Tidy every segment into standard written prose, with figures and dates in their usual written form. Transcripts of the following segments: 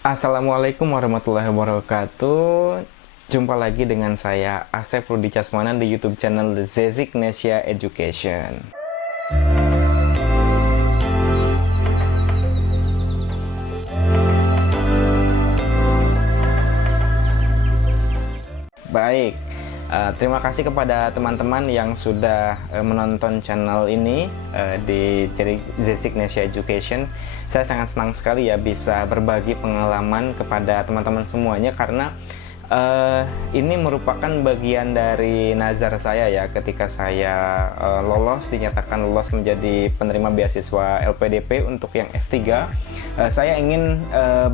Assalamualaikum warahmatullahi wabarakatuh. Jumpa lagi dengan saya Asep Rudi Casmanan di YouTube channel The Zeziknesia Education. Baik, terima kasih kepada teman-teman yang sudah menonton channel ini di Zeziknesia Education. Saya sangat senang sekali ya bisa berbagi pengalaman kepada teman-teman semuanya, karena ini merupakan bagian dari nazar saya ya, ketika saya dinyatakan lolos menjadi penerima beasiswa LPDP untuk yang S3. Saya ingin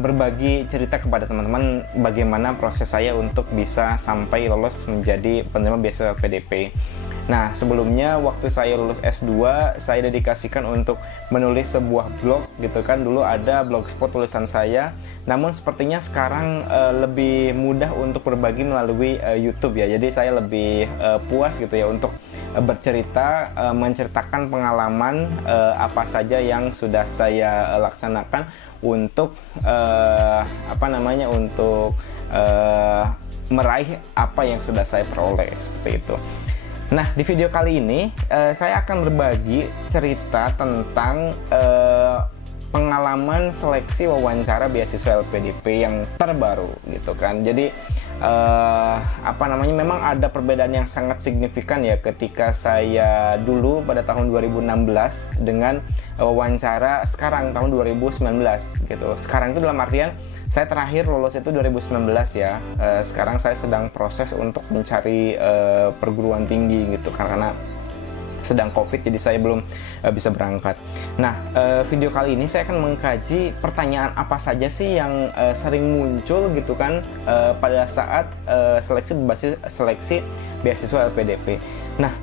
berbagi cerita kepada teman-teman bagaimana proses saya untuk bisa sampai lolos menjadi penerima beasiswa LPDP. Nah, sebelumnya waktu saya lulus S2, saya dedikasikan untuk menulis sebuah blog gitu kan. Dulu ada blogspot tulisan saya, namun sepertinya sekarang lebih mudah untuk berbagi melalui YouTube ya. Jadi saya lebih puas gitu ya untuk bercerita, menceritakan pengalaman apa saja yang sudah saya laksanakan untuk meraih apa yang sudah saya peroleh, seperti itu. Nah, di video kali ini saya akan berbagi cerita tentang pengalaman seleksi wawancara beasiswa LPDP yang terbaru gitu kan. Jadi memang ada perbedaan yang sangat signifikan ya ketika saya dulu pada tahun 2016 dengan wawancara sekarang tahun 2019 gitu. Sekarang itu dalam artian saya terakhir lulus itu 2019 ya. Sekarang saya sedang proses untuk mencari perguruan tinggi gitu, karena sedang COVID, jadi saya belum bisa berangkat. Nah, video kali ini saya akan mengkaji pertanyaan apa saja sih yang sering muncul gitu kan pada saat seleksi beasiswa LPDP. Nah,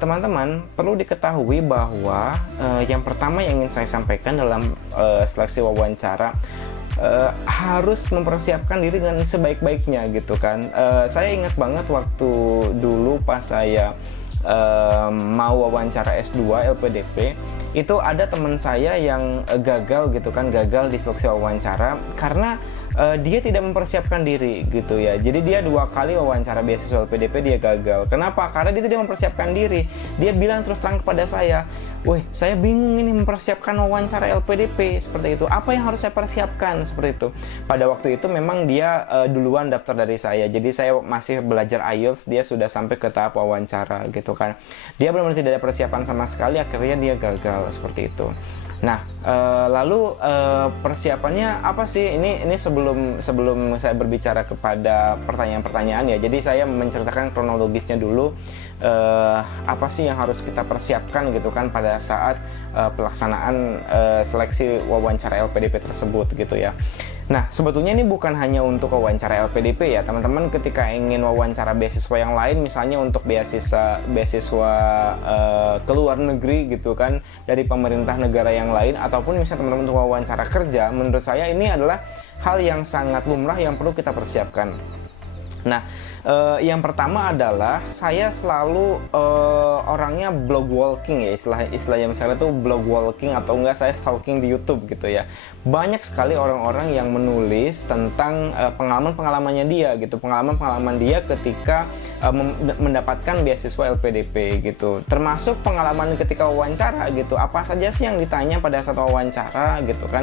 teman-teman perlu diketahui bahwa yang pertama yang ingin saya sampaikan dalam seleksi wawancara, harus mempersiapkan diri dengan sebaik-baiknya gitu kan. Saya ingat banget waktu dulu pas saya mau wawancara S2 LPDP, itu ada teman saya yang gagal gitu kan, gagal di seleksi wawancara karena dia tidak mempersiapkan diri gitu ya. Jadi dia 2 kali wawancara beasiswa LPDP dia gagal. Kenapa? Karena dia tidak mempersiapkan diri. Dia bilang terus terang kepada saya, "Wih, saya bingung ini mempersiapkan wawancara LPDP seperti itu. Apa yang harus saya persiapkan?" Seperti itu. Pada waktu itu memang dia duluan daftar dari saya. Jadi saya masih belajar IELTS, dia sudah sampai ke tahap wawancara gitu kan. Dia benar-benar tidak ada persiapan sama sekali, akhirnya dia gagal seperti itu. Nah, lalu persiapannya apa sih? Ini sebelum saya berbicara kepada pertanyaan-pertanyaan ya. Jadi saya menceritakan kronologisnya dulu. Apa sih yang harus kita persiapkan gitu kan pada saat pelaksanaan seleksi wawancara LPDP tersebut gitu ya. Nah, sebetulnya ini bukan hanya untuk wawancara LPDP ya, teman-teman. Ketika ingin wawancara beasiswa yang lain, misalnya untuk beasiswa ke luar negeri gitu kan, dari pemerintah negara yang lain, ataupun misalnya teman-teman untuk wawancara kerja, menurut saya ini adalah hal yang sangat lumrah yang perlu kita persiapkan. Nah, yang pertama adalah saya selalu orangnya blog walking ya, istilahnya misalnya tuh blog walking, atau enggak saya stalking di YouTube gitu ya. Banyak sekali orang-orang yang menulis tentang pengalaman-pengalamannya dia gitu, pengalaman-pengalaman dia ketika mendapatkan beasiswa LPDP gitu. Termasuk pengalaman ketika wawancara gitu. Apa saja sih yang ditanya pada saat wawancara gitu kan?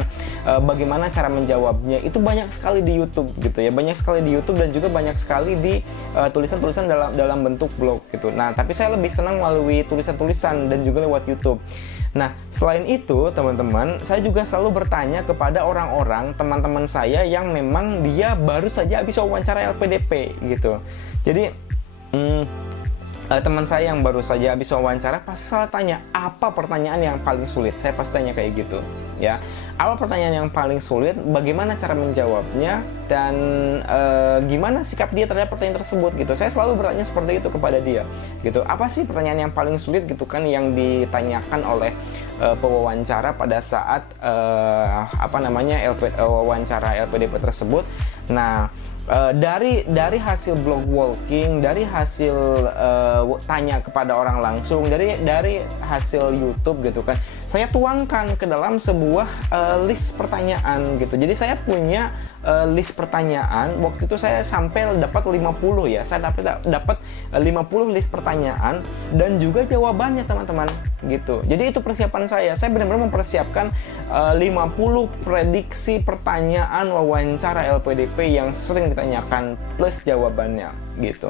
Bagaimana cara menjawabnya? Itu banyak sekali di YouTube gitu ya. Banyak sekali di YouTube dan juga banyak sekali di tulisan-tulisan dalam bentuk blog gitu. Nah, tapi saya lebih senang melalui tulisan-tulisan dan juga lewat YouTube. Nah, selain itu teman-teman, saya juga selalu bertanya kepada orang-orang, teman-teman saya yang memang dia baru saja habis wawancara LPDP gitu. Jadi teman saya yang baru saja habis wawancara pasti salah tanya, apa pertanyaan yang paling sulit? Saya pasti tanya kayak gitu ya. Apa pertanyaan yang paling sulit, bagaimana cara menjawabnya, dan gimana sikap dia terhadap pertanyaan tersebut gitu. Saya selalu bertanya seperti itu kepada dia gitu. Apa sih pertanyaan yang paling sulit gitu kan yang ditanyakan oleh pewawancara pada saat wawancara LPDP tersebut. Nah, dari hasil blog walking, dari hasil tanya kepada orang langsung, dari hasil YouTube gitu kan, saya tuangkan ke dalam sebuah list pertanyaan gitu. Jadi saya punya list pertanyaan. Waktu itu saya sampai dapat 50 ya. Saya dapat 50 list pertanyaan dan juga jawabannya teman-teman gitu. Jadi itu persiapan saya. Saya benar-benar mempersiapkan 50 prediksi pertanyaan wawancara LPDP yang sering ditanyakan plus jawabannya gitu.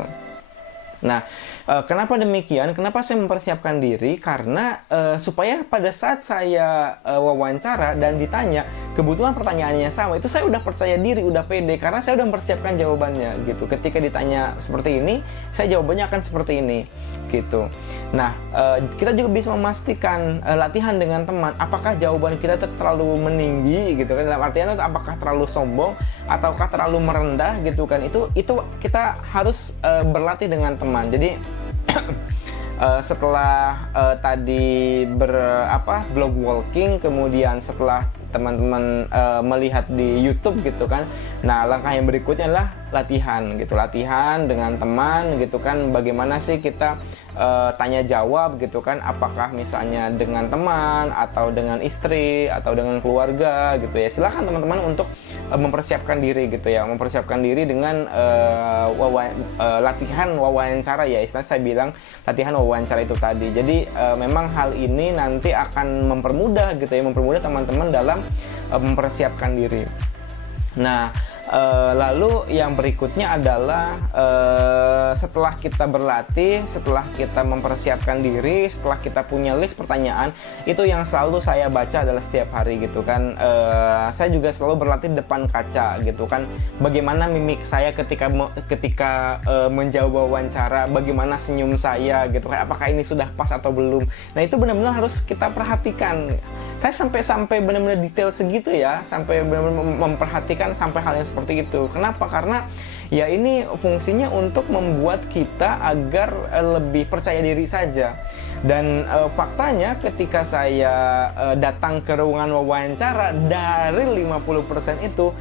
Nah, kenapa demikian? Kenapa saya mempersiapkan diri? Karena supaya pada saat saya wawancara dan ditanya, kebetulan pertanyaannya sama, itu saya udah percaya diri, udah pede, karena saya udah mempersiapkan jawabannya gitu. Ketika ditanya seperti ini, saya jawabannya akan seperti ini gitu. Nah, kita juga bisa memastikan latihan dengan teman, apakah jawaban kita terlalu meninggi gitu kan, dalam artian apakah terlalu sombong ataukah terlalu merendah gitu kan. Itu kita harus berlatih dengan teman. Jadi setelah tadi blog walking, kemudian setelah teman-teman melihat di YouTube gitu kan. Nah, langkah yang berikutnya adalah latihan gitu. Latihan dengan teman gitu kan. Bagaimana sih kita tanya jawab gitu kan, apakah misalnya dengan teman atau dengan istri atau dengan keluarga gitu ya. Silakan teman-teman untuk mempersiapkan diri gitu ya, mempersiapkan diri dengan latihan wawancara ya, istilahnya saya bilang latihan wawancara itu tadi. Jadi memang hal ini nanti akan mempermudah gitu ya, mempermudah teman-teman dalam mempersiapkan diri. Nah, lalu yang berikutnya adalah setelah kita berlatih, setelah kita mempersiapkan diri, setelah kita punya list pertanyaan, itu yang selalu saya baca adalah setiap hari gitu kan. Saya juga selalu berlatih depan kaca gitu kan. Bagaimana mimik saya ketika menjawab wawancara, bagaimana senyum saya gitu kan. Apakah ini sudah pas atau belum? Nah, itu benar-benar harus kita perhatikan. Saya sampai benar-benar detail segitu ya, sampai benar-benar memperhatikan sampai hal yang seperti itu. Kenapa? Karena ya ini fungsinya untuk membuat kita agar lebih percaya diri saja. Dan faktanya ketika saya datang ke ruangan wawancara, dari 50% itu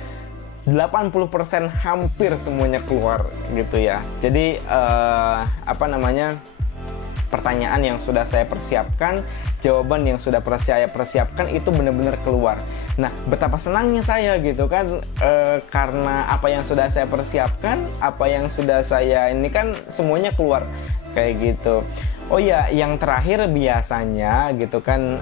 80% hampir semuanya keluar gitu ya. Jadi pertanyaan yang sudah saya persiapkan, jawaban yang sudah saya persiapkan itu benar-benar keluar. Nah, betapa senangnya saya gitu kan, karena apa yang sudah saya persiapkan, apa yang sudah saya ini kan semuanya keluar kayak gitu. Oh ya, yang terakhir biasanya gitu kan,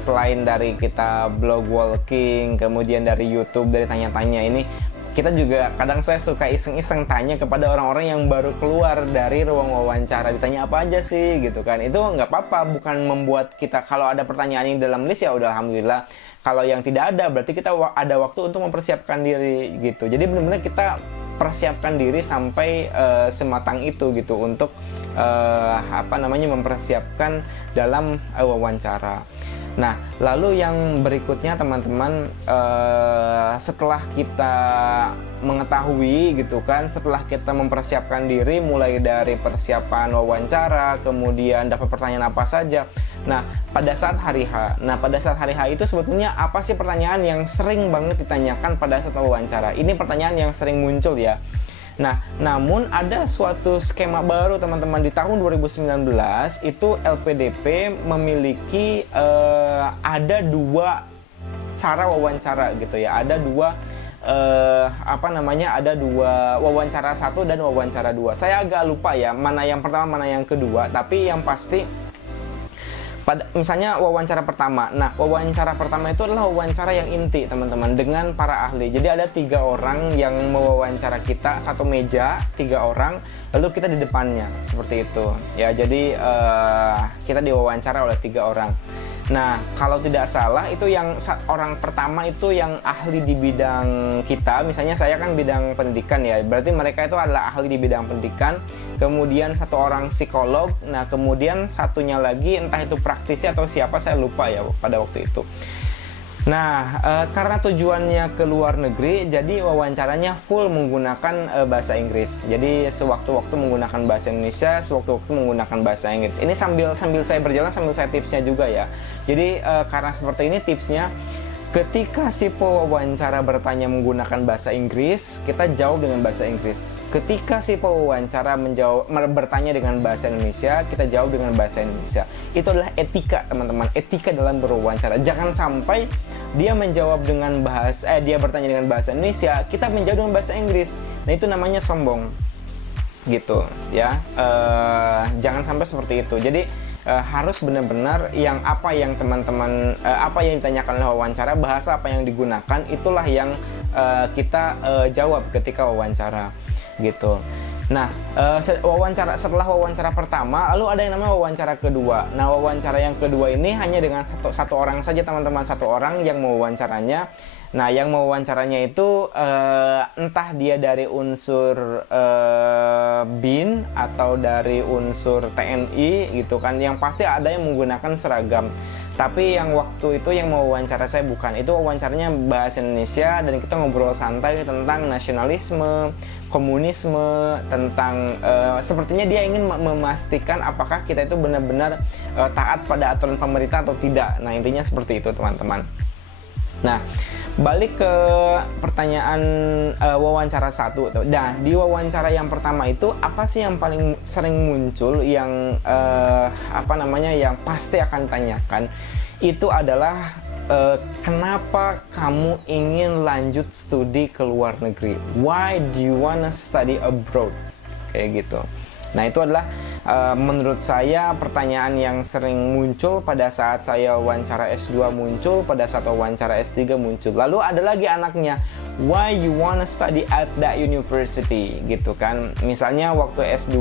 selain dari kita blog walking, kemudian dari YouTube, dari tanya-tanya ini, kita juga kadang saya suka iseng-iseng tanya kepada orang-orang yang baru keluar dari ruang wawancara, ditanya apa aja sih gitu kan. Itu nggak apa-apa, bukan membuat kita, kalau ada pertanyaan yang dalam list ya udah alhamdulillah. Kalau yang tidak ada, berarti kita ada waktu untuk mempersiapkan diri gitu. Jadi benar-benar kita persiapkan diri sampai sematang itu gitu untuk mempersiapkan dalam wawancara. Nah, lalu yang berikutnya teman-teman, setelah kita mengetahui gitu kan, setelah kita mempersiapkan diri mulai dari persiapan wawancara, kemudian dapat pertanyaan apa saja. Nah, pada saat hari H. Nah, pada saat hari H itu sebetulnya apa sih pertanyaan yang sering banget ditanyakan pada saat wawancara? Ini pertanyaan yang sering muncul ya. Nah, namun ada suatu skema baru teman-teman. Di tahun 2019 itu LPDP memiliki ada dua cara wawancara gitu ya. Ada dua ada dua wawancara satu dan wawancara dua. Saya agak lupa ya mana yang pertama mana yang kedua, tapi yang pasti misalnya wawancara pertama. Nah, wawancara pertama itu adalah wawancara yang inti teman-teman, dengan para ahli. Jadi ada 3 orang yang mewawancara kita, satu meja, 3 orang, lalu kita di depannya seperti itu ya. Jadi kita diwawancara oleh 3 orang. Nah, kalau tidak salah itu yang orang pertama itu yang ahli di bidang kita. Misalnya saya kan bidang pendidikan ya, berarti mereka itu adalah ahli di bidang pendidikan. Kemudian satu orang psikolog. Nah, kemudian satunya lagi entah itu praktisi atau siapa, saya lupa ya pada waktu itu. Nah, karena tujuannya ke luar negeri, jadi wawancaranya full menggunakan bahasa Inggris. Jadi sewaktu-waktu menggunakan bahasa Indonesia, sewaktu-waktu menggunakan bahasa Inggris. Ini sambil saya berjalan, sambil saya tipsnya juga ya. Jadi karena seperti ini tipsnya, ketika si pewawancara bertanya menggunakan bahasa Inggris, kita jawab dengan bahasa Inggris. Ketika si pewawancara bertanya dengan bahasa Indonesia, kita jawab dengan bahasa Indonesia. itu adalah etika, teman-teman. Etika dalam berwawancara. Jangan sampai dia menjawab dengan dia bertanya dengan bahasa Indonesia, kita menjawab dengan bahasa Inggris. Nah, itu namanya sombong, gitu ya. Jangan sampai seperti itu. Jadi harus benar-benar apa yang teman-teman apa yang ditanyakan oleh wawancara, bahasa apa yang digunakan, itulah yang kita jawab ketika wawancara, gitu. Nah, setelah wawancara pertama, lalu ada yang namanya wawancara kedua. Nah, wawancara yang kedua ini hanya dengan satu orang saja, teman-teman, satu orang yang mewawancaranya. Nah, yang mewawancaranya itu entah dia dari unsur BIN atau dari unsur TNI, gitu kan. Yang pasti ada yang menggunakan seragam. Tapi yang waktu itu yang mau wawancara saya bukan. Itu wawancaranya bahasa Indonesia dan kita ngobrol santai tentang nasionalisme, komunisme, tentang sepertinya dia ingin memastikan apakah kita itu benar-benar taat pada aturan pemerintah atau tidak. Nah, intinya seperti itu, teman-teman. Nah, balik ke pertanyaan wawancara satu. Nah, di wawancara yang pertama itu apa sih yang paling sering muncul, yang yang pasti akan tanyakan itu adalah kenapa kamu ingin lanjut studi ke luar negeri? Why do you wanna study abroad? Kayak gitu. Nah, itu adalah menurut saya pertanyaan yang sering muncul pada saat saya wawancara S2 muncul, pada saat wawancara S3 muncul. Lalu ada lagi anaknya, why you wanna study at that university, gitu kan. Misalnya waktu S2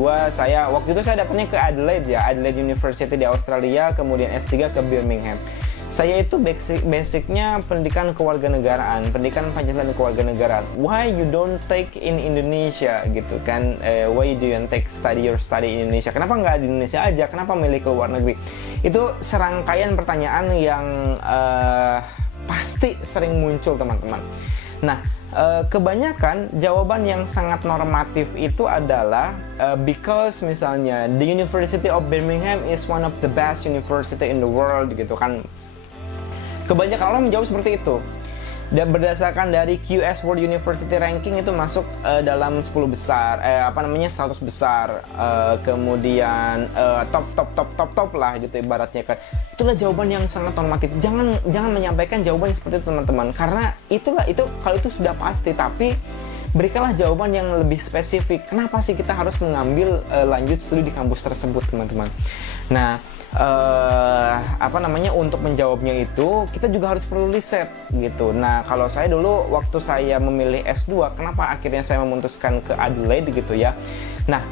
waktu itu saya dapatnya ke Adelaide ya, Adelaide University di Australia, kemudian S3 ke Birmingham. Saya itu basicnya pendidikan kewarganegaraan, pendidikan Pancasila dan kewarganegaraan. Why you don't take in Indonesia, gitu kan? Why do you take study in Indonesia? Kenapa nggak di Indonesia aja? Kenapa milih ke luar negeri? Itu serangkaian pertanyaan yang pasti sering muncul, teman-teman. Nah, kebanyakan jawaban yang sangat normatif itu adalah because misalnya the University of Birmingham is one of the best university in the world, gitu kan. Kebanyakan orang menjawab seperti itu. Dan berdasarkan dari QS World University Ranking itu masuk dalam 10 besar, 100 besar, kemudian top lah gitu ibaratnya kan. Itulah jawaban yang sangat normatif. Jangan menyampaikan jawaban seperti itu, teman-teman, karena kalau itu sudah pasti, tapi berikanlah jawaban yang lebih spesifik. Kenapa sih kita harus mengambil lanjut studi di kampus tersebut, teman-teman? Nah, untuk menjawabnya itu kita juga harus perlu riset, gitu. Nah, kalau saya dulu waktu saya memilih S2, kenapa akhirnya saya memutuskan ke Adelaide, gitu ya. Nah,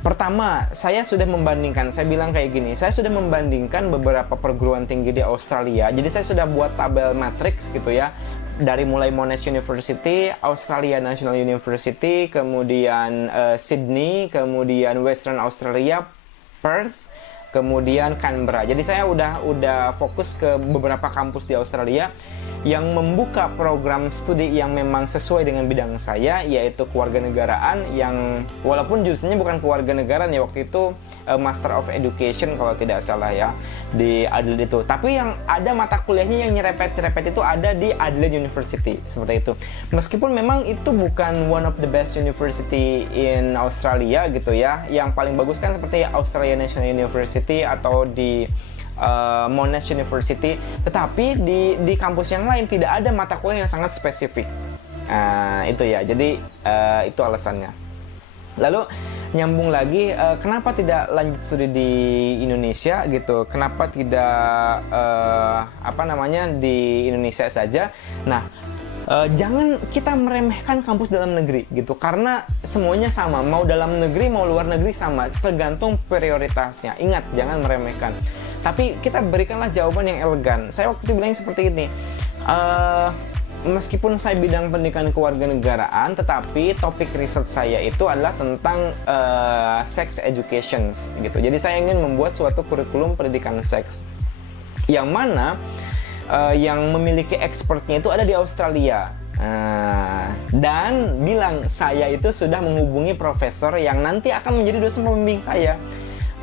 pertama saya sudah membandingkan, saya bilang kayak gini, saya sudah membandingkan beberapa perguruan tinggi di Australia. Jadi saya sudah buat tabel matriks, gitu ya, dari mulai Monash University, Australia National University, kemudian Sydney, kemudian Western Australia, Perth, kemudian Canberra. Jadi saya udah fokus ke beberapa kampus di Australia yang membuka program studi yang memang sesuai dengan bidang saya, yaitu kewarganegaraan, yang walaupun jurusannya bukan kewarganegaraan ya waktu itu, Master of Education kalau tidak salah ya, di Adelaide itu. Tapi yang ada mata kuliahnya yang nyerepet-nyerepet itu ada di Adelaide University, seperti itu. Meskipun memang itu bukan one of the best university in Australia, gitu ya. Yang paling bagus kan seperti Australia National University atau di Monash University, tetapi di kampus yang lain tidak ada mata kuliah yang sangat spesifik. Itu ya, jadi itu alasannya. Lalu nyambung lagi, kenapa tidak lanjut studi di Indonesia, gitu? Kenapa tidak di Indonesia saja? Nah, jangan kita meremehkan kampus dalam negeri, gitu, karena semuanya sama, mau dalam negeri mau luar negeri sama, tergantung prioritasnya. Ingat, jangan meremehkan, tapi kita berikanlah jawaban yang elegan. Saya waktu itu bilang seperti ini, meskipun saya bidang pendidikan kewarganegaraan, tetapi topik riset saya itu adalah tentang sex education, gitu. Jadi saya ingin membuat suatu kurikulum pendidikan seks yang mana yang memiliki expertnya itu ada di Australia. Dan bilang saya itu sudah menghubungi profesor yang nanti akan menjadi dosen pembimbing saya.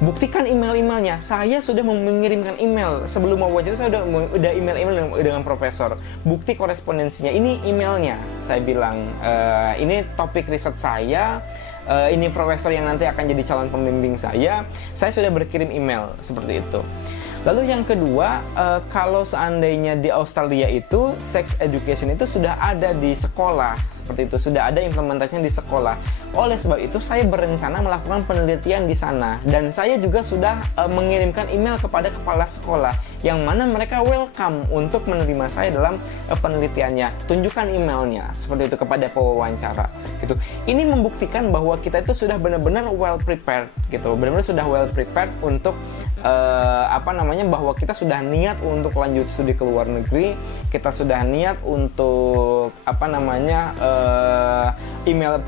Buktikan email-emailnya. Saya sudah mengirimkan email sebelum wawancara, saya udah email dengan profesor. Bukti korespondensinya, ini emailnya. Saya bilang, ini topik riset saya, ini profesor yang nanti akan jadi calon pembimbing saya sudah berkirim email seperti itu. Lalu yang kedua, kalau seandainya di Australia itu sex education itu sudah ada di sekolah, seperti itu, sudah ada implementasinya di sekolah. Oleh sebab itu saya berencana melakukan penelitian di sana, dan saya juga sudah mengirimkan email kepada kepala sekolah yang mana mereka welcome untuk menerima saya dalam penelitiannya. Tunjukkan emailnya, seperti itu, kepada pewawancara gitu. Ini membuktikan bahwa kita itu sudah benar-benar well prepared gitu, benar-benar sudah well prepared untuk bahwa kita sudah niat untuk lanjut studi ke luar negeri, kita sudah niat untuk email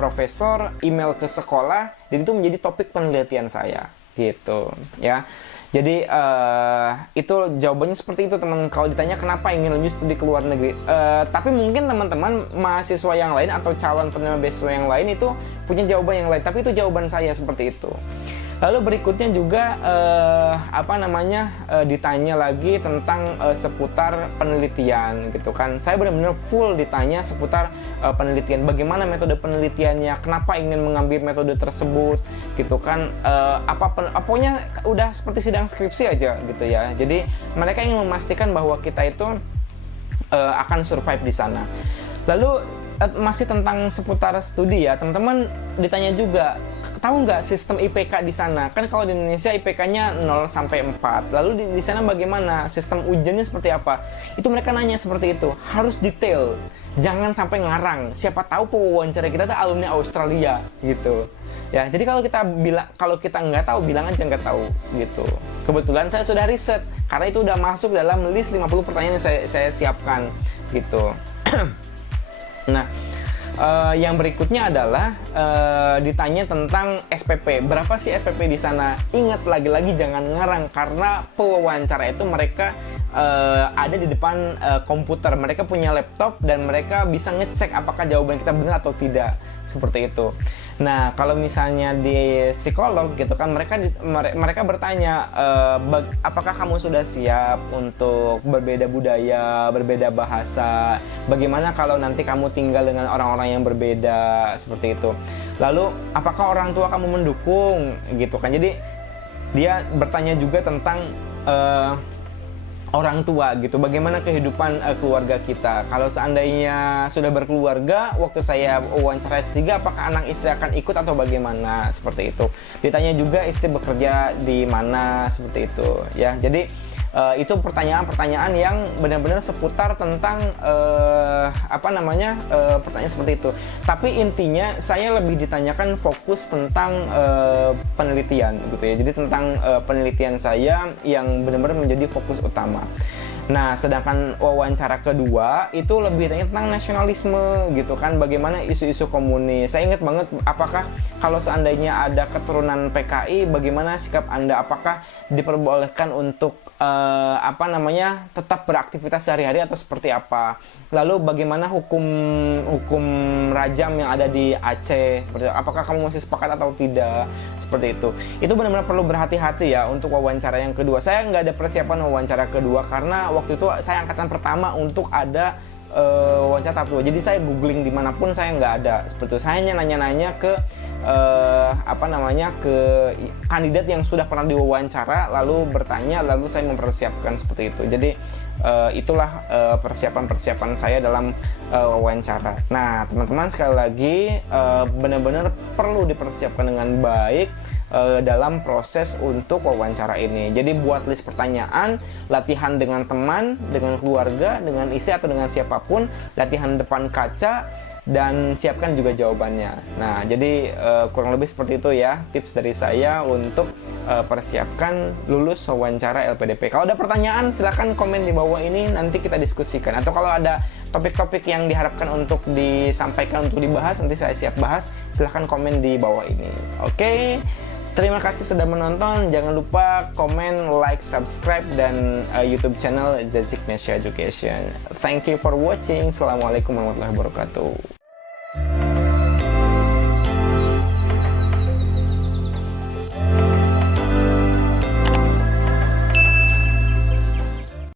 profesor, email ke sekolah, dan itu menjadi topik penelitian saya gitu ya. Jadi itu jawabannya seperti itu, teman. Kalau ditanya kenapa ingin lanjut studi ke luar negeri, tapi mungkin teman-teman mahasiswa yang lain atau calon penerima beasiswa yang lain itu punya jawaban yang lain, tapi itu jawaban saya seperti itu. Lalu berikutnya juga ditanya lagi tentang seputar penelitian gitu kan. Saya benar-benar full ditanya seputar penelitian, bagaimana metode penelitiannya, kenapa ingin mengambil metode tersebut gitu kan. Pokoknya udah seperti sidang skripsi aja gitu ya. Jadi mereka ingin memastikan bahwa kita itu akan survive di sana. Lalu masih tentang seputar studi ya, teman-teman ditanya juga, tahu nggak sistem IPK di sana? Kan kalau di Indonesia IPK-nya 0 sampai 4. Lalu di sana bagaimana? Sistem ujiannya seperti apa? Itu mereka nanya seperti itu. Harus detail. Jangan sampai ngarang. Siapa tahu pewawancara kita tuh alumni Australia gitu. Ya, jadi kalau kita nggak tahu, bilang aja nggak tahu gitu. Kebetulan saya sudah riset karena itu udah masuk dalam list 50 pertanyaan yang saya siapkan gitu. Nah, yang berikutnya adalah ditanya tentang SPP. Berapa sih SPP di sana? Ingat, lagi-lagi jangan ngarang, karena pewawancara itu mereka ada di depan komputer. Mereka punya laptop dan mereka bisa ngecek apakah jawaban kita benar atau tidak. Seperti itu. Nah, kalau misalnya di psikolog gitu kan, mereka bertanya, apakah kamu sudah siap untuk berbeda budaya, berbeda bahasa? Bagaimana kalau nanti kamu tinggal dengan orang-orang yang berbeda, seperti itu. Lalu, apakah orang tua kamu mendukung gitu kan? Jadi dia bertanya juga tentang orang tua gitu, bagaimana kehidupan keluarga kita. Kalau seandainya sudah berkeluarga, waktu saya wawancara S3, apakah anak istri akan ikut atau bagaimana, seperti itu. Ditanya juga istri bekerja di mana, seperti itu ya. Jadi itu pertanyaan-pertanyaan yang benar-benar seputar tentang pertanyaan seperti itu. Tapi intinya saya lebih ditanyakan fokus tentang penelitian gitu ya. Jadi tentang penelitian saya yang benar-benar menjadi fokus utama. Nah, sedangkan wawancara kedua itu lebih tentang nasionalisme gitu kan, bagaimana isu-isu komunis. Saya ingat banget, apakah kalau seandainya ada keturunan PKI, bagaimana sikap Anda? Apakah diperbolehkan untuk tetap beraktivitas sehari-hari atau seperti apa? Lalu bagaimana hukum rajam yang ada di Aceh? Seperti itu. Apakah kamu masih sepakat atau tidak? Seperti itu. Itu benar-benar perlu berhati-hati ya untuk wawancara yang kedua. Saya nggak ada persiapan wawancara kedua karena waktu itu saya angkatan pertama untuk ada wawancara tahap 2. Jadi saya googling dimanapun saya nggak ada. Seperti itu. Saya hanya nanya-nanya ke ke kandidat yang sudah pernah diwawancara, lalu bertanya, lalu saya mempersiapkan seperti itu. Jadi itulah persiapan-persiapan saya dalam wawancara. Nah, teman-teman, sekali lagi benar-benar perlu dipersiapkan dengan baik dalam proses untuk wawancara ini. Jadi buat list pertanyaan, latihan dengan teman, dengan keluarga, dengan istri atau dengan siapapun, latihan depan kaca, dan siapkan juga jawabannya. Nah, jadi kurang lebih seperti itu ya tips dari saya untuk persiapkan lulus wawancara LPDP. Kalau ada pertanyaan silahkan komen di bawah ini, nanti kita diskusikan. Atau kalau ada topik-topik yang diharapkan untuk disampaikan, untuk dibahas, nanti saya siap bahas. Silahkan komen di bawah ini. Oke. Terima kasih sudah menonton. Jangan lupa komen, like, subscribe, dan YouTube channel Zaziknesha Education. Thank you for watching. Assalamualaikum warahmatullahi wabarakatuh.